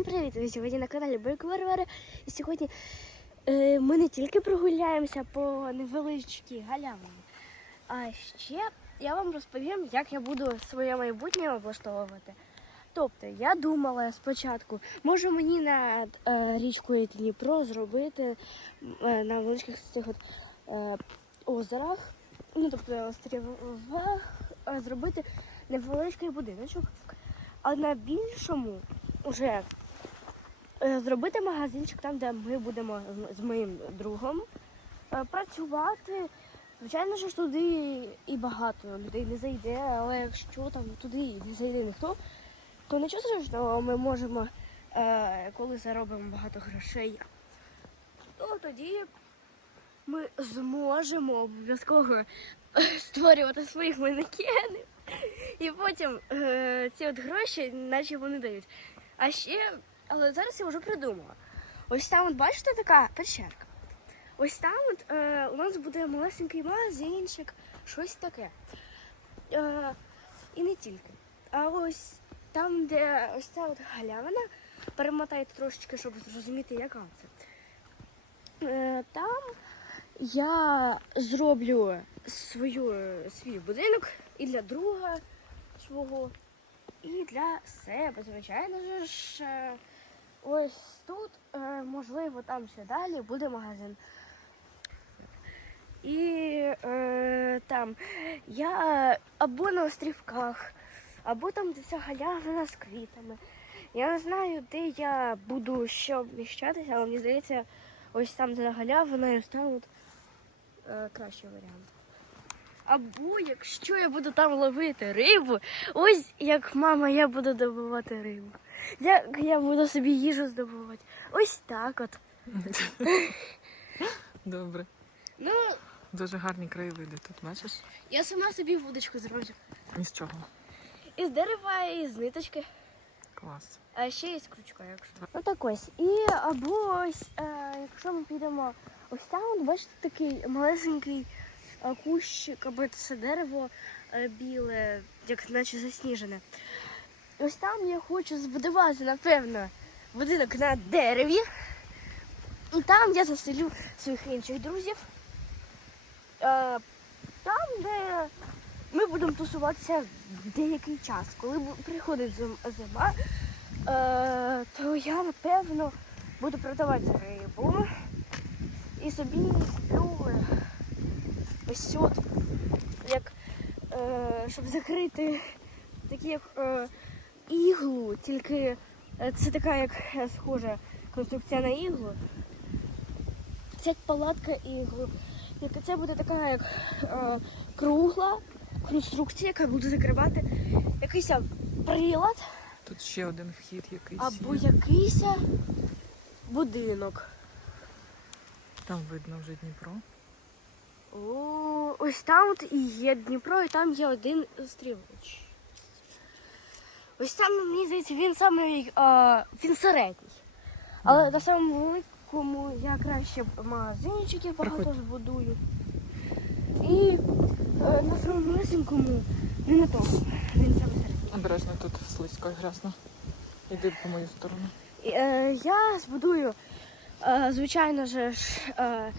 Всім привіт! Ви сьогодні на каналі Бойко. І сьогодні е, ми не тільки прогуляємося по невеличкій галявині, а ще я вам розповім, як я буду своє майбутнє облаштовувати. Тобто, я думала спочатку, може мені на е, річку Дніпро зробити е, на величких цих от, е, озерах, ну тобто острівах, е, зробити невеличкий будиночок. А на більшому вже е, зробити магазинчик там, де ми будемо з- моїм другом е, працювати. Звичайно ж, туди і багато людей не зайде, але якщо там туди не зайде ніхто, то нічого страшного, ми можемо, е, коли заробимо багато грошей, то тоді ми зможемо обов'язково е, створювати своїх манекенів. І потім е, ці от гроші, наче вони дають. А ще, але зараз я вже придумала. Ось там, от бачите, така печерка. Ось там от, е, у нас буде малесенький магазинчик, щось таке. Е, і не тільки. А ось там, де ось ця от галявина, перемотайте трошечки, щоб зрозуміти, яка це. Е, там я зроблю свою, свій будинок і для друга свого, і для себе, звичайно ж. Ось тут, е, можливо, там ще далі буде магазин. І е, там я або на острівках, або там де ця галявина з квітами. Я не знаю, де я буду ще вміщатися, але мені здається, ось там де галявина, і ось е, кращий варіант. Або якщо я буду там ловити рибу, ось як мама, я буду добувати рибу. Як я буду собі їжу здобувати. Ось так от. Добре. Ну, Дуже гарні краєвиди тут, бачиш? я сама собі вудочку зроблю. І з чого? Із дерева, і з ниточки, Клас. а ще із крючка, якщо. Ну так ось. І або ось, е, якщо ми підемо ось там, от, бачите, такий малесенький е, кущик, або це дерево е, біле, як наче засніжене. Ось там я хочу збудувати, напевно, будинок на дереві. І там я заселю своїх інших друзів. Е, там, де ми будемо тусуватися деякий час. Коли приходить зима, е, то я напевно буду продавати рибу і собі куплю ось от, як, е, щоб закрити такі як іглу, тільки е, це така як е, схожа конструкція на іглу. Це як палатка іглу. Тільки це буде така як е, кругла конструкція, яка буде закривати якийсь прилад Тут ще один вхід якийсь. або є. якийсь будинок. Там видно вже Дніпро. О, ось там от і є Дніпро, і там є один стрілоч. Ось там, мені здається, він самий, а, він середній. Але Да. на самому великому я краще магазинчиків багато збудую. І е, на самому малесенькому не на тому. Він саме середній. Обережно тут слизько і грязно. Іди по мою сторону. І, Е, я збудую, е, звичайно ж, е,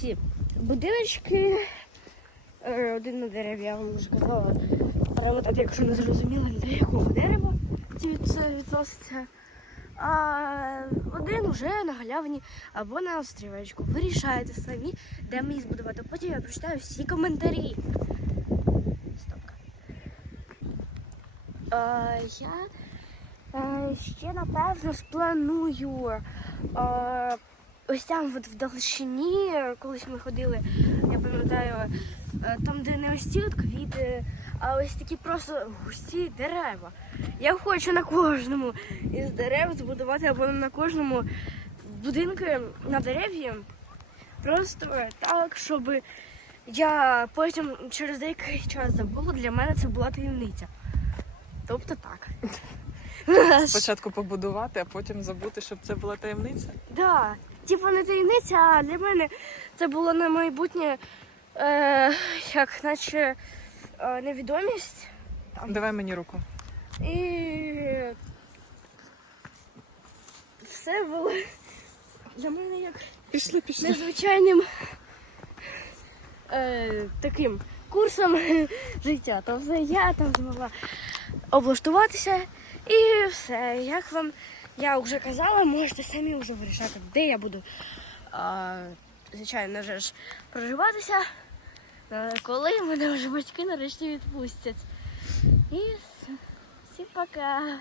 ці будиночки. Е, один на дереві, я вам вже казала. Перемотати, якщо не зрозуміли, до якого дерева це відноситься. А один уже на галявині або на острівечку. Вирішайте самі, де мені збудувати. Потім я прочитаю всі коментарі. Стопка. Е, я Е, Ще напевно спланую. е, Ось там от в Далечині, колись ми ходили, я пам'ятаю, е, там, де не ось ці от квіти, а ось такі просто густі дерева. Я хочу на кожному із дерев збудувати або на кожному будинку на дереві. Просто так, щоб я потім через деякий час забула, для мене це була таємниця. Тобто так. Спочатку побудувати, а потім забути, щоб це була таємниця. Да, типу не таємниця, а для мене це було на майбутнє, е, як наче невідомість. Давай мені руку. І все було для мене як Пішли, пішли. незвичайним е, таким курсом життя. Тобто я там змогла облаштуватися і все. Як вам я вже казала, можете самі вже вирішати, де я буду. А, звичайно вже ж проживатися, е, коли мене вже батьки нарешті відпустять. І всім пока.